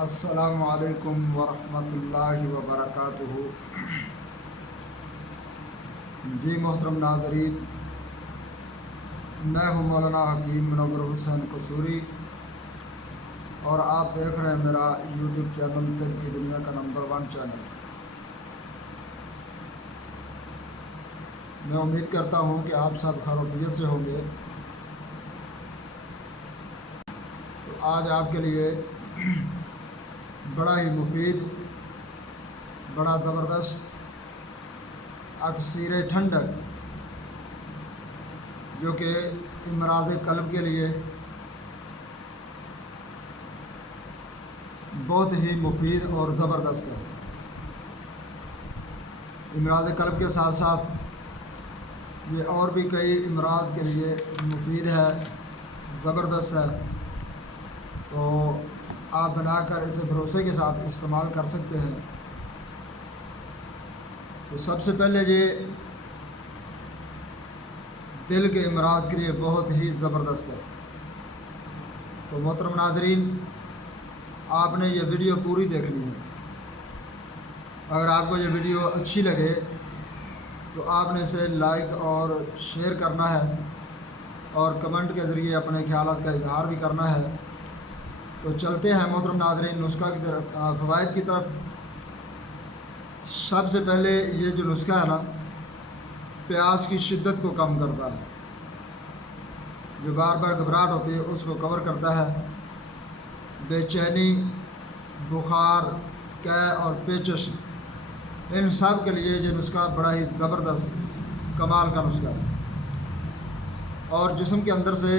السلام علیکم ورحمۃ اللہ وبرکاتہ۔ جی محترم ناظرین، میں ہوں مولانا حکیم منور حسین قصوری اور آپ دیکھ رہے ہیں میرا یوٹیوب چینل طب کی دنیا کا نمبر 1 چینل۔ میں امید کرتا ہوں کہ آپ سب خیر و عافیت سے ہوں گے۔ تو آج آپ کے لیے بڑا ہی مفید، بڑا زبردست اکسیر ٹھنڈک، جو کہ امراض قلب کے لیے بہت ہی مفید اور زبردست ہے۔ امراض قلب کے ساتھ ساتھ یہ اور بھی کئی امراض کے لیے مفید ہے، زبردست ہے، تو آپ بنا کر اسے بھروسے کے ساتھ استعمال کر سکتے ہیں۔ تو سب سے پہلے یہ دل کے امراض کے لیے بہت ہی زبردست ہے۔ تو محترم ناظرین، آپ نے یہ ویڈیو پوری دیکھنی ہے۔ اگر آپ کو یہ ویڈیو اچھی لگے تو آپ نے اسے لائک اور شیئر کرنا ہے اور کمنٹ کے ذریعے اپنے خیالات کا اظہار بھی کرنا ہے۔ تو چلتے ہیں محترم ناظرین نسخہ کی طرف، فوائد کی طرف۔ سب سے پہلے یہ جو نسخہ ہے نا، پیاس کی شدت کو کم کرتا ہے، جو بار بار گھبراہٹ ہوتی ہے اس کو کور کرتا ہے۔ بے چینی، بخار، قے اور پیچش، ان سب کے لیے یہ نسخہ بڑا ہی زبردست کمال کا نسخہ ہے۔ اور جسم کے اندر سے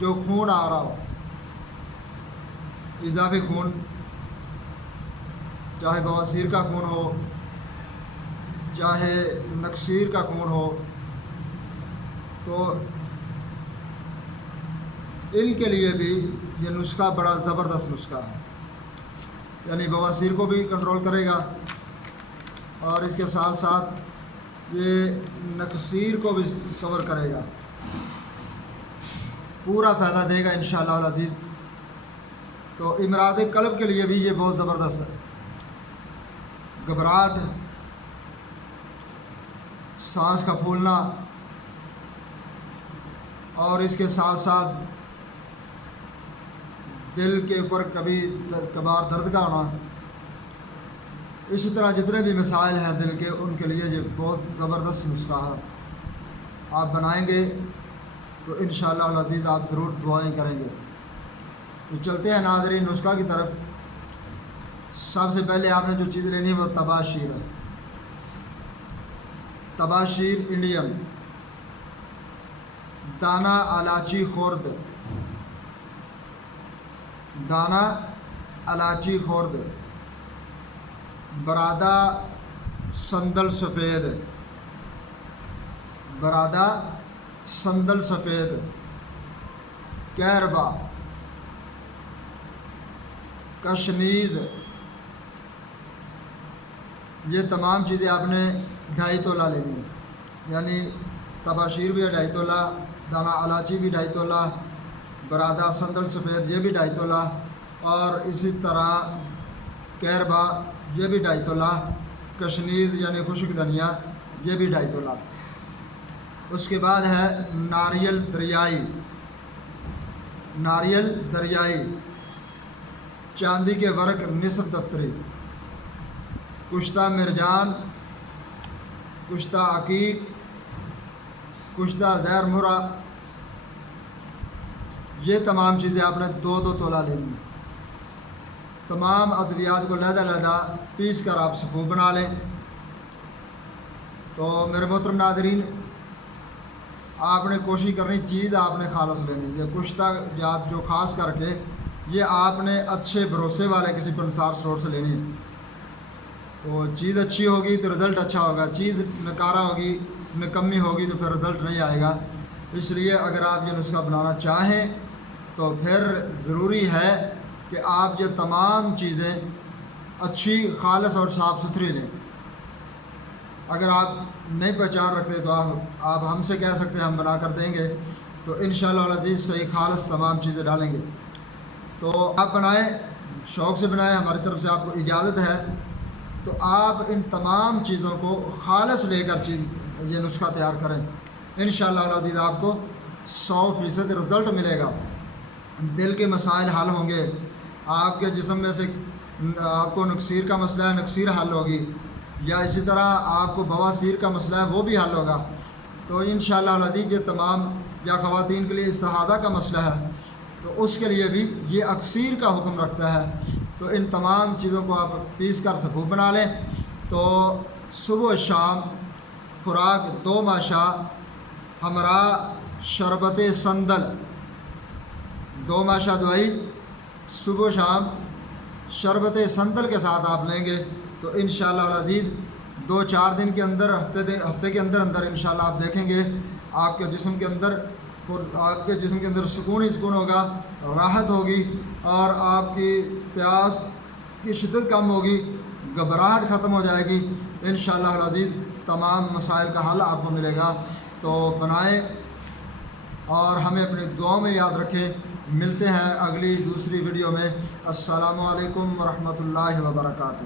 جو خون آ رہا ہو، اضافی خون، چاہے بواسیر کا خون ہو، چاہے نکسیر کا خون ہو، تو ان کے لیے بھی یہ نسخہ بڑا زبردست نسخہ ہے۔ یعنی بواسیر کو بھی کنٹرول کرے گا اور اس کے ساتھ ساتھ یہ نکسیر کو بھی کور کرے گا، پورا فائدہ دے گا انشاءاللہ العزیز۔ تو امراض قلب کے لیے بھی یہ بہت زبردست ہے۔ گھبراہٹ، سانس کا پھولنا اور اس کے ساتھ ساتھ دل کے اوپر کبھی کبھار درد کا ہونا، اسی طرح جتنے بھی مسائل ہیں دل کے، ان کے لیے یہ بہت زبردست نسخہ ہے۔ آپ بنائیں گے تو انشاءاللہ العزیز آپ ضرور دعائیں کریں گے۔ تو چلتے ہیں ناظرین نسخہ کی طرف۔ سب سے پہلے آپ نے جو چیز لینی ہے وہ تباشیر ہے۔ تباشیر انڈین، دانہ الائچی خورد، دانہ الائچی خورد، برادہ سندل سفید، برادہ سندل سفید، کہربا، کشنیز، یہ تمام چیزیں آپ نے 2.5 تولہ لینی ہے۔ یعنی تباشیر بھی ہے 2.5 تولہ، دانہ الائچی بھی 2.5 تولہ، برادہ سندل سفید یہ بھی 2.5 تولہ، اور اسی طرح کہربا یہ بھی 2.5 تولہ، کشنیز یعنی خشک دھنیا یہ بھی 2.5 تولہ۔ اس کے بعد ہے ناریل دریائی، ناریل دریائی، چاندی کے ورق نصف دفتری، کشتہ مرجان، کشتہ عقیق، کشتہ زہر مرا، یہ تمام چیزیں آپ نے 2 تولہ لینی ہیں۔ تمام ادویات کو علیحدہ علیحدہ پیس کر آپ صفو بنا لیں۔ تو میرے محترم ناظرین، آپ نے کوشش کرنی، چیز آپ نے خالص لینی۔ یہ کشتہ جات جو خاص کر کے یہ آپ نے اچھے بھروسے والے کسی پنسار اسٹور سے لینی ہے۔ تو چیز اچھی ہوگی تو رزلٹ اچھا ہوگا، چیز نکارہ ہوگی، نکمی ہوگی تو پھر رزلٹ نہیں آئے گا۔ اس لیے اگر آپ یہ نسخہ بنانا چاہیں تو پھر ضروری ہے کہ آپ یہ تمام چیزیں اچھی، خالص اور صاف ستھری لیں۔ اگر آپ نہیں پہچان رکھتے تو آپ ہم سے کہہ سکتے ہیں، ہم بنا کر دیں گے۔ تو انشاءاللہ العزیز صحیح خالص تمام چیزیں ڈالیں گے۔ تو آپ بنائیں، شوق سے بنائیں، ہماری طرف سے آپ کو اجازت ہے۔ تو آپ ان تمام چیزوں کو خالص لے کر یہ نسخہ تیار کریں، انشاءاللہ العزیز آپ کو 100% رزلٹ ملے گا۔ دل کے مسائل حل ہوں گے، آپ کے جسم میں سے آپ کو نکسیر کا مسئلہ ہے، نکسیر حل ہوگی، یا اسی طرح آپ کو بواسیر کا مسئلہ ہے وہ بھی حل ہوگا۔ تو انشاءاللہ العزیز یہ تمام، یا خواتین کے لیے استحاضہ کا مسئلہ ہے تو اس کے لیے بھی یہ اکسیر کا حکم رکھتا ہے۔ تو ان تمام چیزوں کو آپ پیس کر سفوف بنا لیں۔ تو صبح و شام خوراک 2 ماشا ہمراہ شربت سندل، 2 ماشا دوائی صبح و شام شربت سندل کے ساتھ آپ لیں گے تو انشاءاللہ العزیز 2-4 دن کے اندر، ہفتے کے اندر انشاءاللہ آپ دیکھیں گے آپ کے جسم کے اندر سکون ہی سکون ہوگا، راحت ہوگی، اور آپ کی پیاس کی شدت کم ہوگی، گھبراہٹ ختم ہو جائے گی، انشاءاللہ العزیز تمام مسائل کا حل آپ کو ملے گا۔ تو بنائیں اور ہمیں اپنی دعاؤں میں یاد رکھیں۔ ملتے ہیں اگلی دوسری ویڈیو میں۔ السلام علیکم ورحمۃ اللہ وبرکاتہ۔